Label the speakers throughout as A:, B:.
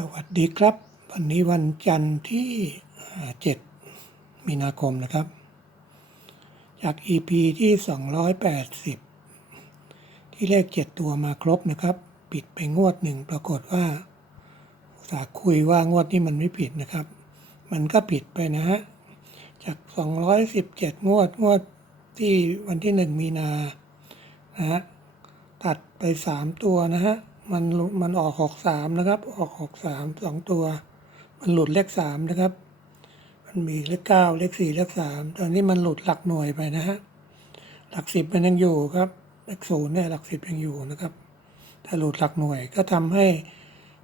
A: สวัสดีครับ วันนี้วันจันทร์ที่ 7 มีนาคมนะครับ จาก EP ที่ 280 ที่เลข 7 ตัวมาครบนะครับ ปิดไปงวดหนึ่งปรากฏว่าสาคุยว่างวดนี้มันไม่ผิดนะครับ มันก็ผิดไปนะฮะ จาก 217 งวดงวดที่วันที่ 1 มีนานะฮะตัดไปสามตัวนะฮะ มันมันออกหกสามนะครับ ออกหกสามสองตัว มันหลุดเลขสามนะครับ มันมีเลขเก้าเลขสี่เลขสามตอนนี้มันหลุดหลักหน่วยไปนะฮะหลักสิบมันยังอยู่ครับเลขศูนย์เนี่ยหลักสิบยังอยู่นะครับถ้าหลุดหลักหน่วยก็ทำให้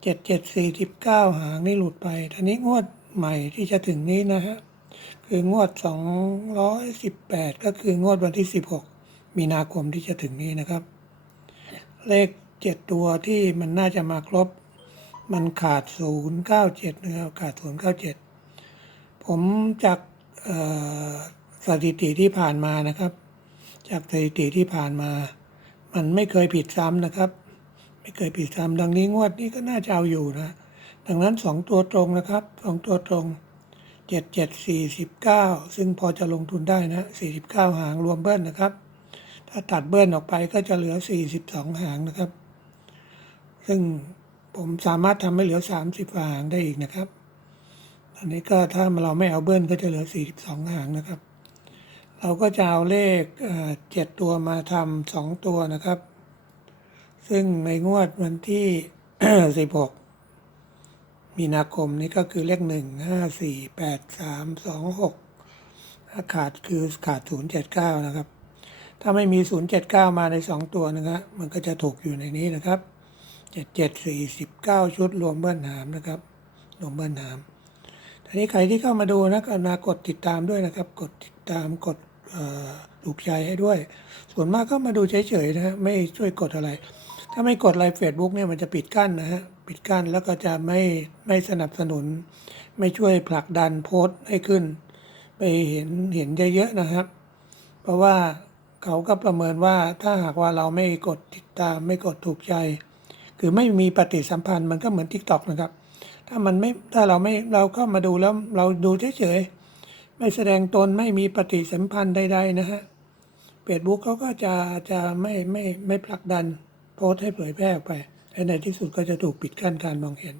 A: เจ็ดเจ็ดสี่สิบเก้าหางนี่หลุดไปทีนี้งวดใหม่ที่จะถึงนี้นะฮะคืองวดสองร้อยสิบแปดก็คืองวดวันที่สิบหกมีนาคมที่จะถึงนี้นะครับ เลข เจ็ดตัวที่มันน่าจะมาครบ มันขาดศูนย์เก้าเจ็ดนะครับขาดศูนย์เก้าเจ็ดผมจากสถิติที่ผ่านมานะครับ จากสถิติที่ผ่านมา มันไม่เคยผิดซ้ำนะครับ ไม่เคยผิดซ้ำดังนี้งวดนี้ก็น่าจะเอาอยู่นะ ดังนั้นสองตัวตรงนะครับสองตัวตรงเจ็ดเจ็ดสี่สิบเก้าซึ่งพอจะลงทุนได้นะสี่สิบเก้าหางรวมเบิ้ลนะครับถ้าตัดเบิ้ลออกไปก็จะเหลือ 42 หางนะครับ ซึ่งผมสามารถทำให้เหลือ 30 หางได้อีกนะครับ อันนี้ก็ถ้าเราไม่เอาเบิ้ลก็จะเหลือ 42 หางนะครับ เราก็จะเอาเลขเอ่อ7ตัวมาทำสองตัวนะครับ ซึ่งในงวดวันที่ 16 มีนาคมนี้ก็คือเลข 1 5 4 8 3 2 6ถ้าขาดคือขาด 079 นะครับ ถ้าไม่มี 079 มาใน 2 ตัวนะครับมันก็จะถูกอยู่ในนี้นะครับ 77 49ชุดรวมเบิ้ลหามนะครับ รวมเบิ้ลหามทีนี้ใครที่เข้ามาดูนะกรุณากดติดตามด้วยนะครับ กดติดตามกดเอ่อรูปใจให้ด้วย ส่วนมากก็มาดูเฉยๆนะฮะไม่ช่วยกดอะไร ถ้าไม่กดไลฟ์เฟซบุ๊กเนี่ยมันจะปิดกั้นนะฮะปิดกั้นแล้วก็จะไม่ไม่สนับสนุน ไม่ช่วยผลักดันโพสต์ให้ขึ้น ไปเห็นเห็นเยอะๆนะครับ เพราะว่าเขาก็ประเมินว่าถ้าหากว่าเราไม่กดติดตามไม่กดถูกใจ คือไม่มีปฏิสัมพันธ์มันก็เหมือนทิกตอกนะครับ ถ้ามันไม่ถ้าเราไม่เราเข้ามาดูแล้วเราดูเฉยๆไม่แสดงตนไม่มีปฏิสัมพันธ์ใดๆนะฮะเฟซบุ๊กเขาก็จะจะไม่ไม่ไม่ผลักดันโพสต์ให้เผยแพร่ออกไปและในที่สุดก็จะถูกปิดกั้นการมองเห็น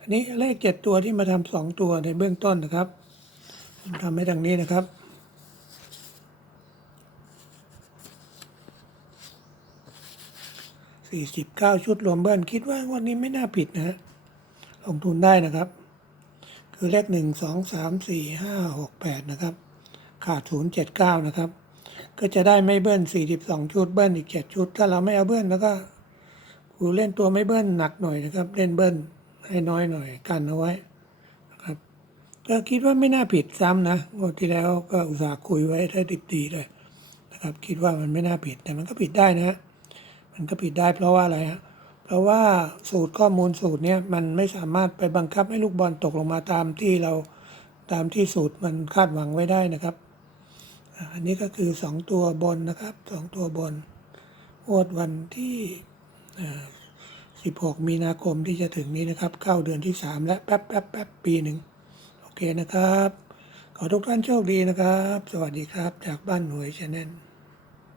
A: อันนี้เลขเจ็ดตัวที่มาทำสองตัวในเบื้องต้นนะครับทำให้ดังนี้นะครับ สี่สิบเก้าชุดรวมเบิ้ลคิดว่าวันนี้ไม่น่าผิดนะฮะลงทุนได้นะครับ คือเลขหนึ่งสองสามสี่ห้าหกแปดนะครับ ขาดศูนย์เจ็ดเก้านะครับ ก็จะได้ไม่เบิ้ลสี่สิบสองชุดเบิ้ลอีกเจ็ดชุด ถ้าเราไม่เอาเบิ้ลแล้วก็กูเล่นตัวไม่เบิ้ลหนักหน่อยนะครับ เล่นเบิ้ลให้น้อยหน่อยกันเอาไว้นะครับ ก็คิดว่าไม่น่าผิดซ้ำนะงวดที่แล้วก็อุตส่าห์คุยไว้ได้ดิบดีเลยนะครับ คิดว่ามันไม่น่าผิดแต่มันก็ผิดได้นะฮะ มันก็ผิดได้เพราะว่าอะไรฮะเพราะว่าสูตรข้อมูลสูตรเนี้ยมันไม่สามารถไปบังคับให้ลูกบอลตกลงมาตามที่เราตามที่สูตรมันคาดหวังไว้ได้นะครับ อันนี้ก็คือ 2 ตัวบนนะครับ 2 ตัวบนงวดวันที่ 16 มีนาคมที่จะถึงนี้นะครับ เข้าเดือนที่ 3 และแป๊บแป๊บแป๊บปีหนึ่งโอเคนะครับ ขอทุกท่านโชคดีนะครับ สวัสดีครับ จากบ้านหน่วยชาแนล